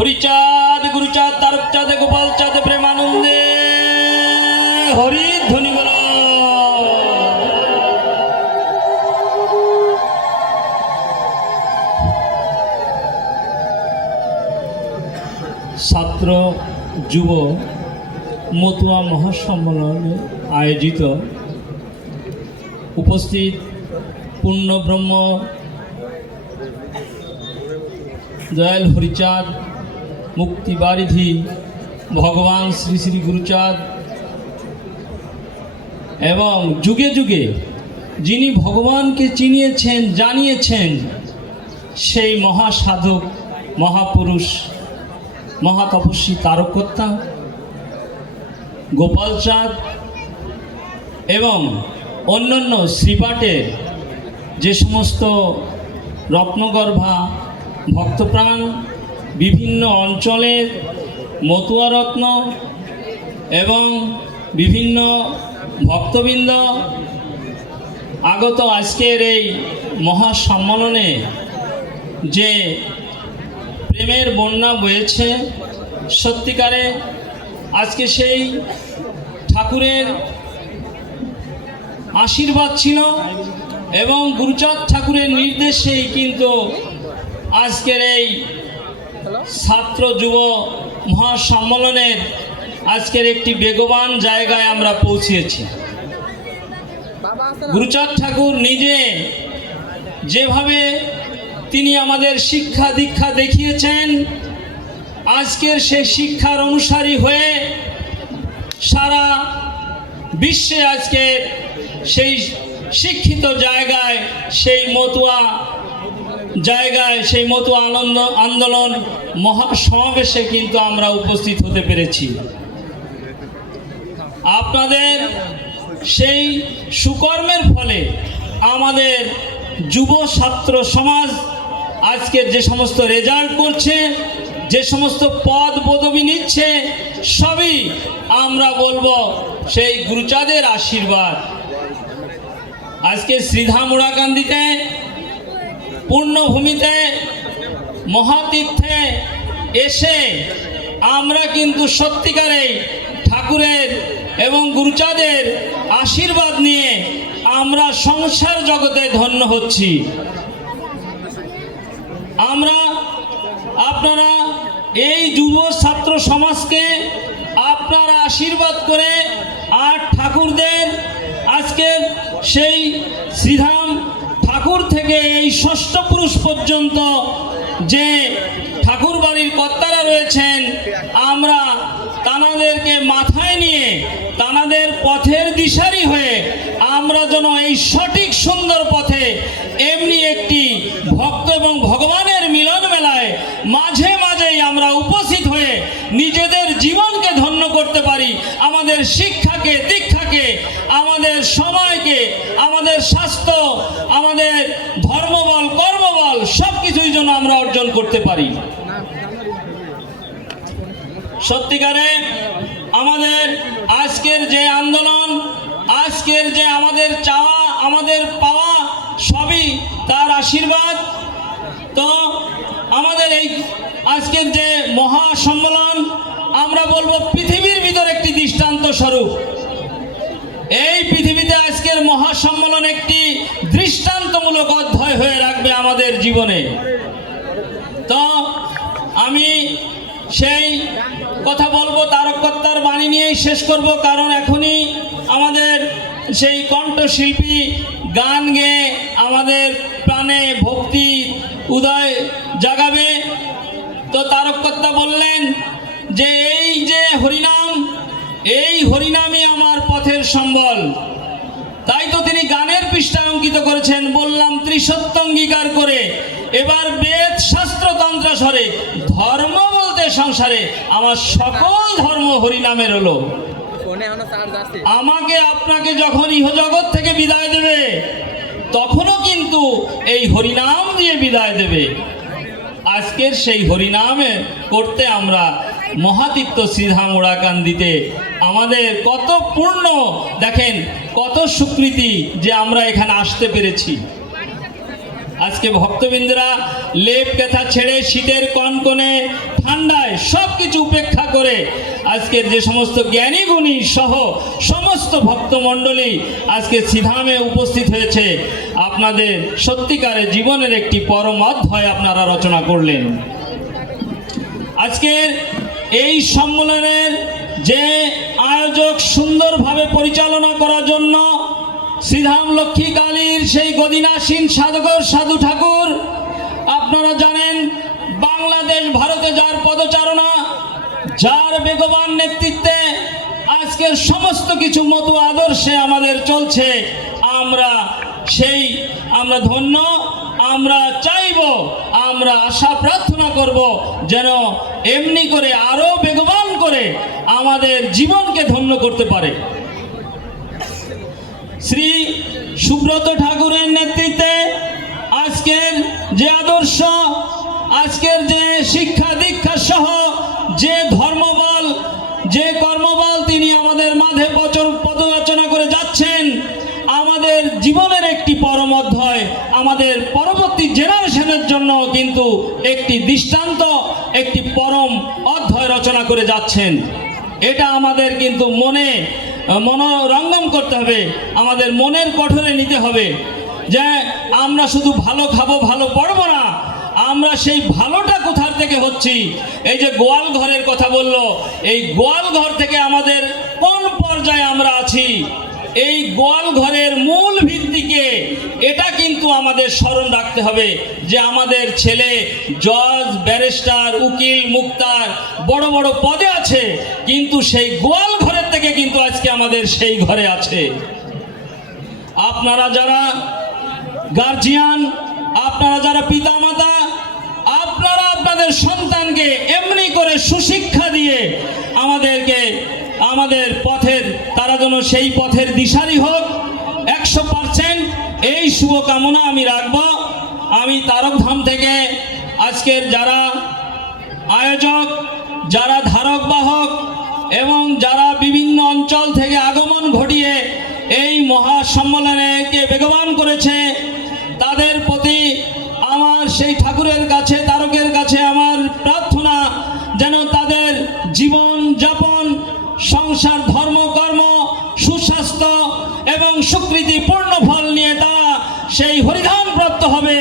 হরিচাঁদ, গুরুচাঁদ, তারকচাঁদ গোপাল চাঁদ প্রেমানন্দে। হরি ধ্বনি বল। ছাত্র যুব মতুয়া মহাসম্মেলনে আয়োজিত। উপস্থিত পূর্ণব্রহ্ম দয়াল হরিচাঁদ মুক্তিবারিধি ভগবান শ্রী শ্রী গুরুচাঁদ। এবং যুগে যুগে যিনি ভগবানকে চিনিয়েছেন, জানিয়েছেন, সেই মহাসাধক, মহাপুরুষ, মহাতপস্বী তারকর্তা গোপাল চাঁদ এবং অন্যান্য শ্রীপাঠের যে সমস্ত রত্নগর্ভা ভক্তপ্রাণ বিভিন্ন অঞ্চলের মতুয়া রত্ন এবং বিভিন্ন ভক্তবৃন্দ আগত আজকের এই মহা মহাসম্মেলনে যে প্রেমের বন্যা বয়েছে, সত্যিকারে আজকে সেই ঠাকুরের আশীর্বাদ ছিল এবং গুরুচাঁদ ঠাকুরের নির্দেশেই কিন্তু আজকের এই ছাত্র যুব মহাসম্মেলনের আজকের একটি বেগবান জায়গায় আমরা পৌঁছেছি। গুরুচাঁদ ঠাকুর নিজে যেভাবে তিনি আমাদের শিক্ষা দীক্ষা দেখিয়েছেন আজকের সেই শিক্ষার অনুসারী হয়ে সারা বিশ্বে আজকে সেই শিক্ষিত জায়গায় সেই মতুয়া জায়গায় সেই মতো আনন্দ, আন্দোলন মহাসমাবেশে কিন্তু আমরা উপস্থিত হতে পেরেছি। আপনাদের সেই সুকর্মের ফলে আমাদের যুব ছাত্র সমাজ আজকের যে সমস্ত রেজাল্ট করছে, যে সমস্ত পদ পদবি নিচ্ছে, সবই আমরা বলব সেই গুরুচাঁদের আশীর্বাদ। আজকে শ্রীধাম উড়াকান্দিতে পূর্ণভূমিতে মহাতীর্থে এসে আমরা কিন্তু সত্যিকারেই ঠাকুরের এবং গুরুচাঁদের আশীর্বাদ নিয়ে আমরা সংসার জগতে ধন্য হচ্ছি। আমরা, আপনারা এই যুব ছাত্র সমাজকে আপনারা আশীর্বাদ করে আর ঠাকুরদের আজকের সেই শ্রীধাম থেকে এই ষষ্ঠ পুরুষ পর্যন্ত যে ঠাকুর বাড়ির কর্তারা রয়েছেন, আমরা তানাদেরকে মাথায় নিয়ে তানাদের পথের দিশারি হয়ে আমরা যেন এই সঠিক সুন্দর পথে এমনি একটি ভক্ত এবং ভগবানের মিলন মেলায় মাঝে মাঝেই আমরা উপস্থিত হয়ে নিজেদের জীবনকে ধন্য করতে পারি আমাদের শিক্ষাকে দীক্ষাকে আমাদের সময়কে আমাদের স্বাস্থ্য আমাদের ধর্মবল কর্মবল সব কিছুই যেন আমরা অর্জন করতে পারি। সত্যিকারে আমাদের আজকের যে আন্দোলন, আজকের যে আমাদের চাওয়া, আমাদের পাওয়া সবই তার আশীর্বাদ। তো আমাদের এই আজকের যে মহা সম্মেলন আমরা বলব পৃথিবীর ভিতর একটি দৃষ্টান্ত স্বরূপ। এই পৃথিবীতে আজকের মহাসম্মেলন একটি দৃষ্টান্তমূলক অধ্যায় হয়ে রাখবে আমাদের জীবনে। তো আমি সেই কথা বলব তারকর্তার বাণী নিয়েই শেষ করব, কারণ এখনই আমাদের সেই কণ্ঠশিল্পী গান গেয়ে আমাদের প্রাণে ভক্তি উদয় জাগাবে। তো তারকর্তা বললেন যে, এই যে হরিনাম, এই হরিনামই আমার পথের সম্বল। পৃষ্ঠা করেছেন বললাম ত্রিসত্য অঙ্গীকার করে এবার বেদ শাস্ত্র তন্ত্র স্বরে ধর্ম বলতে সংসারে আমার সকল ধর্ম হরিনামের হলো। আমাকে আপনাকে যখন ইহজগৎ থেকে বিদায় দেবে তখনও কিন্তু এই হরিনাম দিয়ে বিদায় দেবে। আজকের সেই হরিনামে করতে আমরা মহাতীর্থ শ্রীধাম ওড়াকান দিতে আমাদের কত পূর্ণ, দেখেন, কত স্বীকৃতি যে আমরা এখানে আসতে পেরেছি। আজকে ভক্তবৃন্দরা লেপ কেথা ছেড়ে শীতের কনকনে, ঠান্ডায় সব কিছু উপেক্ষা করে আজকের যে সমস্ত জ্ঞানী গুণী সহ সমস্ত ভক্তমণ্ডলী আজকে সিধামে উপস্থিত হয়েছে। আপনাদের সত্যিকারে জীবনের একটি পরম অধ্যায় আপনারা রচনা করলেন। আজকের এই সম্মেলনের যে আয়োজক সুন্দরভাবে পরিচালনা করার জন্য শ্রীধাম লক্ষ্মী কালীর সেই গদিনাসীন সাধকর সাধু ঠাকুর, আপনারা জানেন বাংলাদেশ, ভারতে যার পদচারণা, যার বেগবান নেতৃত্বে আজকের সমস্ত কিছু মতো আদর্শে আমাদের চলছে, আমরা সেই, আমরা ধন্য। আমরা চাইব, আমরা আশা প্রার্থনা করব যেন এমনি করে আরও বেগবান করে আমাদের জীবনকে ধন্য করতে পারে। শ্রী সুব্রত ঠাকুরের নেতৃত্বে আজকের যে আদর্শ, আজকের যে শিক্ষা দীক্ষা সহ যে ধর্মবল যে কর্মবল তিনি আমাদের মাঝে বচন পদরচনা করে যাচ্ছেন আমাদের জীবনের একটি পরম অধ্যায় আমাদের পরবর্তী জেনারেশনের জন্য কিন্তু একটি দৃষ্টান্ত, একটি পরম অধ্যায় রচনা করে যাচ্ছেন। এটা আমাদের কিন্তু মনে মনোরঙ্গম করতে হবে, আমাদের মনের কঠোরে নিতে হবে যে আমরা শুধু ভালো খাব, ভালো পড়ব না, আমরা সেই ভালোটা কোথার থেকে হচ্ছি? এই যে গোয়াল ঘরের কথা বলল, এই গোয়াল ঘর থেকে আমাদের কোন পর্যায়ে আমরা আছি? এই গোয়াল ঘরের মূল ভিত্তিকে এটা কিন্তু আমাদের স্মরণ রাখতে হবে যে আমাদের ছেলে জজ, ব্যারিস্টার, উকিল, মুক্তার বড় বড় পদে আছে, কিন্তু সেই গোয়াল ঘরের থেকে কিন্তু আজকে আমাদের সেই ঘরে আছে। আপনারা যারা গার্জিয়ান আপনারা যারা পিতামাতা, আপনারা আপনাদের সন্তানকে এমনি করে সুশিক্ষা দিয়ে আমাদেরকে আমাদের পথের, তারা যেন সেই পথের দিশারি হোক, একশো পার্সেন্ট এই শুভকামনা আমি রাখব। আমি তারকধাম থেকে আজকের যারা আয়োজক, যারা ধারক বাহক এবং যারা বিভিন্ন অঞ্চল থেকে আগমন ঘটিয়ে এই মহা সম্মেলনকে বেগবান করেছে তাদের প্রতি আমার সেই ঠাকুরের কাছে তারকের কাছে আমার প্রার্থনা যেন তাদের জীবন যাপন সংসার ধর্ম কর্ম সুস্বাস্থ্য এবং সুকৃতি পূর্ণ ফল নিয়ে তারা সেই হরিধান প্রাপ্ত হবে।